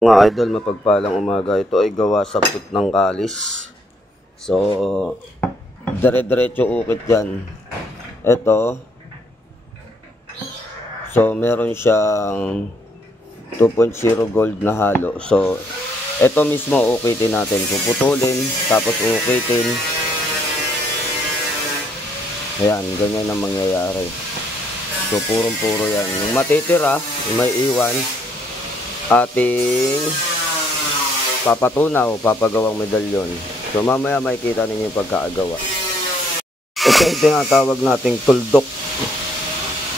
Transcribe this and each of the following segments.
Mga idol, mapagpalang umaga. Ito ay gawa sa put ng kalis. So, dire-diretso ukit yan. Ito, so meron siyang 2.0 gold na halo. So, ito mismo ukitin natin. Puputulin, tapos ukitin. Ayan, ganyan ang mangyayari. So, purong-puro yan. Yung matitira, yung may iwan, ating papatunaw, papagawang medalyon. So mamaya makikita ninyo yung pagkaagawa. Ito yung tinatawag nating tuldok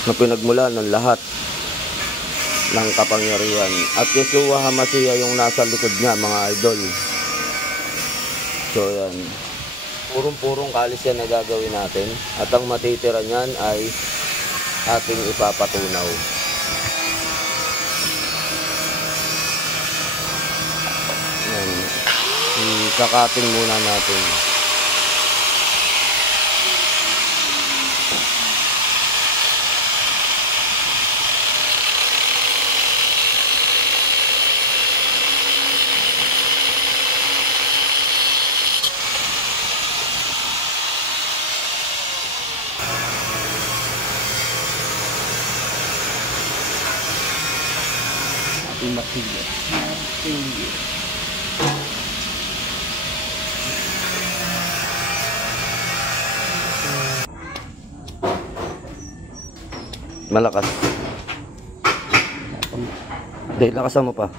na pinagmula ng lahat ng kapangyarihan. At Yeshua HaMashiach yung nasa likod niya, mga idol. So yan, purong-purong kalis yan na gagawin natin. At ang matitira niyan ay ating ipapatunaw. Kakating muna natin. Ating matigil. Malakas. Hindi, lakasan mo pa.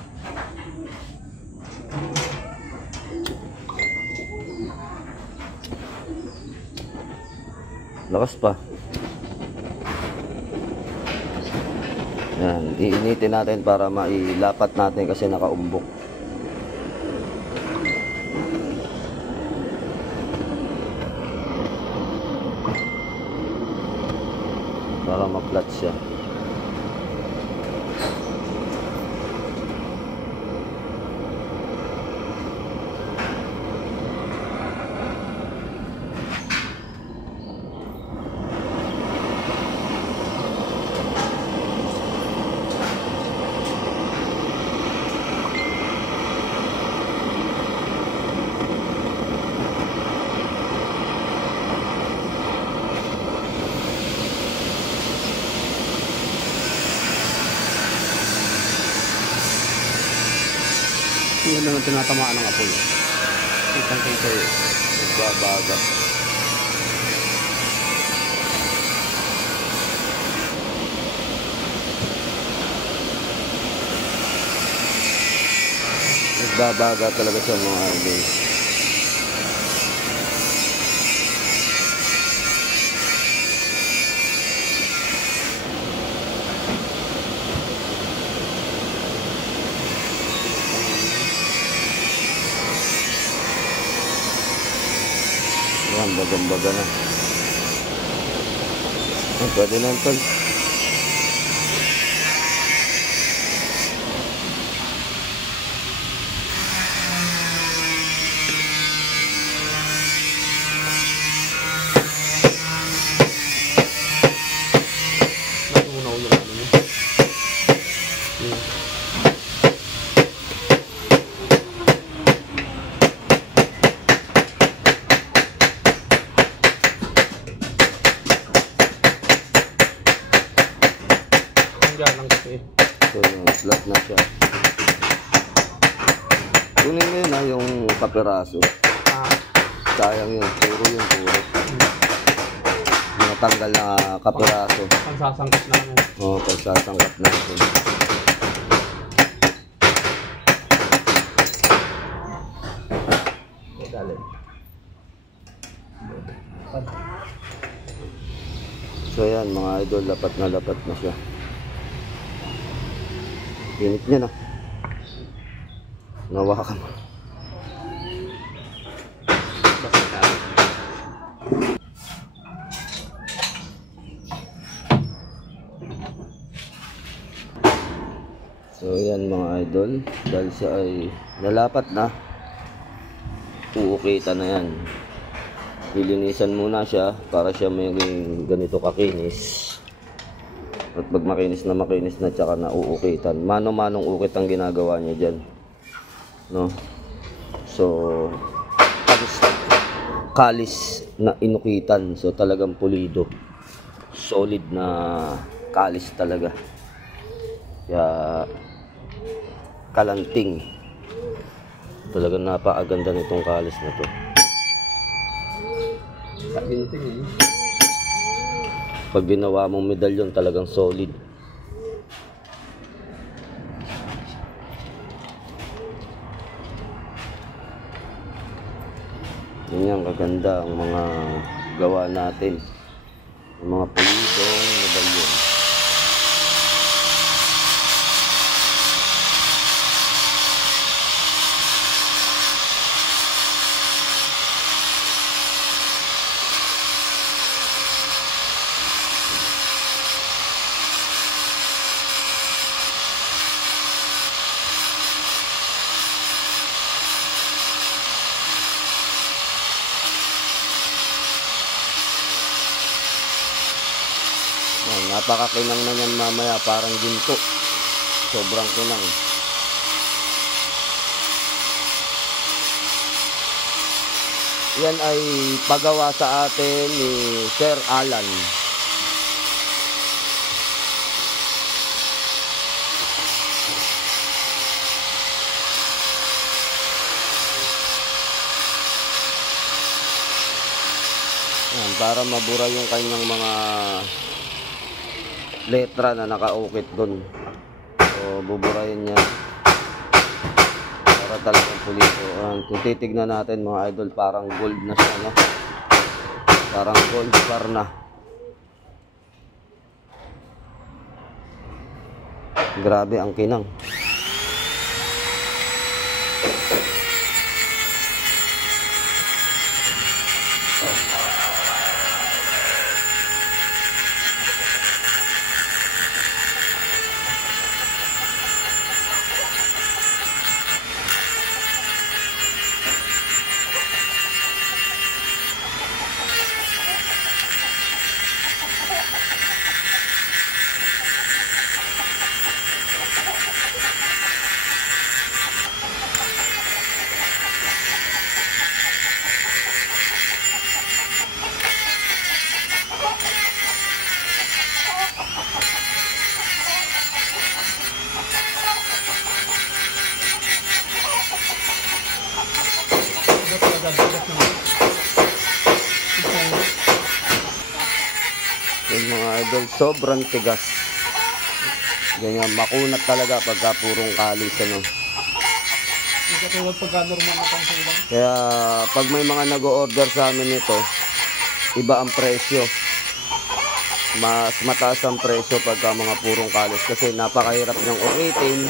Lakas pa. Yan, iinitin natin para mailapat natin kasi nakaumbok. Para ma-flat siya. Yan lang ang tinatamaan ng apoy. Kitang-kita yun. Nagbabaga. Nagbabaga talaga sa mga idol. Yan, bagang-baga na. Pwede na ito. Natunaw yung ano niya. Lang kasi. So yun, flat na siya. Kunin mo yun ha, yung kapiraso. Sayang yun, puro yun, puro. Natanggal na kapiraso. Pagsasangkat namin. Oo, pagsasangkat natin. So yan mga idol, lapat na siya. Init niya na. Nawakan mo. So yan mga idol, dahil siya ay nalapat na, uukitan na yan. Lilinisan muna siya para siya may ganito kakinis. At pag makinis na tsaka nauukitan, mano-manong ukit ang ginagawa niya dyan, no? So kalis na inukitan, so talagang pulido, solid na kalis talaga, kaya kalanting. Talagang napakaganda nitong kalis na to. Pag ginawa mong medalyon, talagang solid. Ganyan kaganda ang mga gawa natin, ang mga pulidong medalyon. Napakakinang na yan mamaya, parang ginto. Sobrang kinang. Yan ay pagawa sa atin ni Sir Alan. Yan, para mabura yung kanyang mga letra na nakaukit doon. So buburahin niya para talagang pulido. Kung titignan natin mga idol, parang gold na siya, no? Parang gold bar na. Grabe ang kinang. Yung mga idol, sobrang tigas. Ganyan, makunat talaga pagka purong kalis, ano. Kaya pag may mga nag-o-order sa amin nito, iba ang presyo. Mas mataas ang presyo pagka mga purong kalis, kasi napakahirap niyang ukitin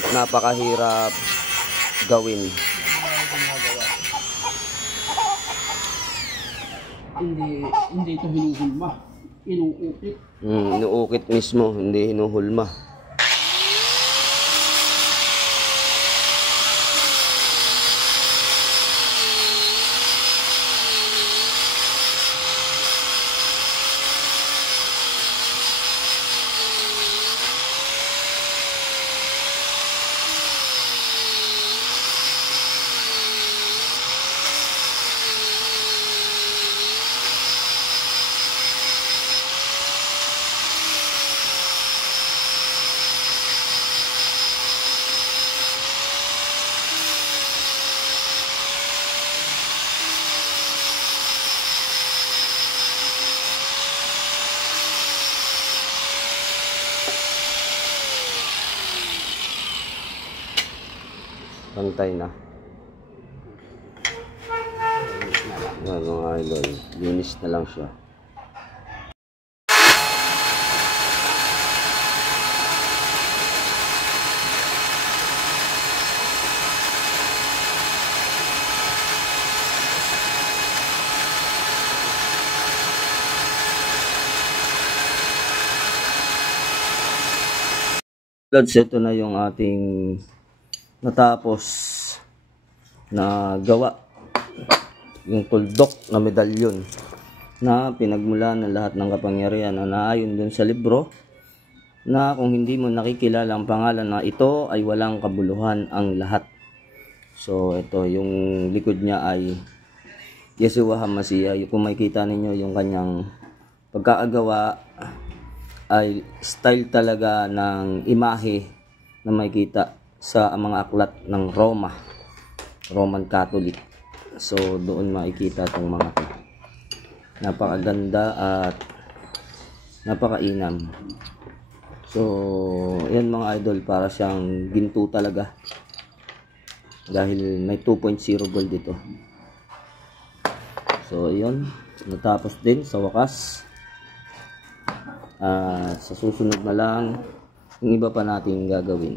at napakahirap gawin. Hindi ito hinuhulma, inuukit. Inuukit mismo, hindi hinuhulma. Pantay na. Yan mga idol, linis na lang siya. Lods, ito na yung ating natapos na gawa, yung tuldok na medalyon. na pinagmulan ng lahat ng kapangyarihan na naayon dun sa libro na kung hindi mo nakikilala ang pangalan na ito ay walang kabuluhan ang lahat. So ito yung likod niya ay Yeshua HaMashiach. Kung makikita ninyo yung kanyang pagkaagawa ay style talaga ng imahe na makikita sa mga aklat ng Roman Catholic. So doon makikita itong mga ito. Napakaganda at napakainam. So yan mga idol, para siyang ginto talaga dahil may 2.0 gold dito. So yun, natapos din sa wakas. Sa susunod na lang yung iba pa natin gagawin.